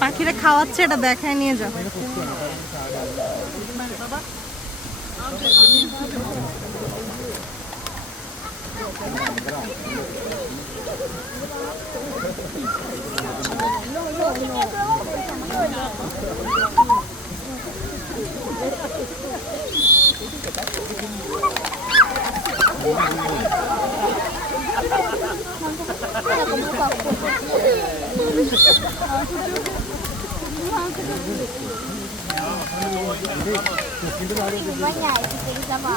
পাখিরা খাওয়াচ্ছে, এটা দেখায় নিয়ে যাও। Banyak, kita sama.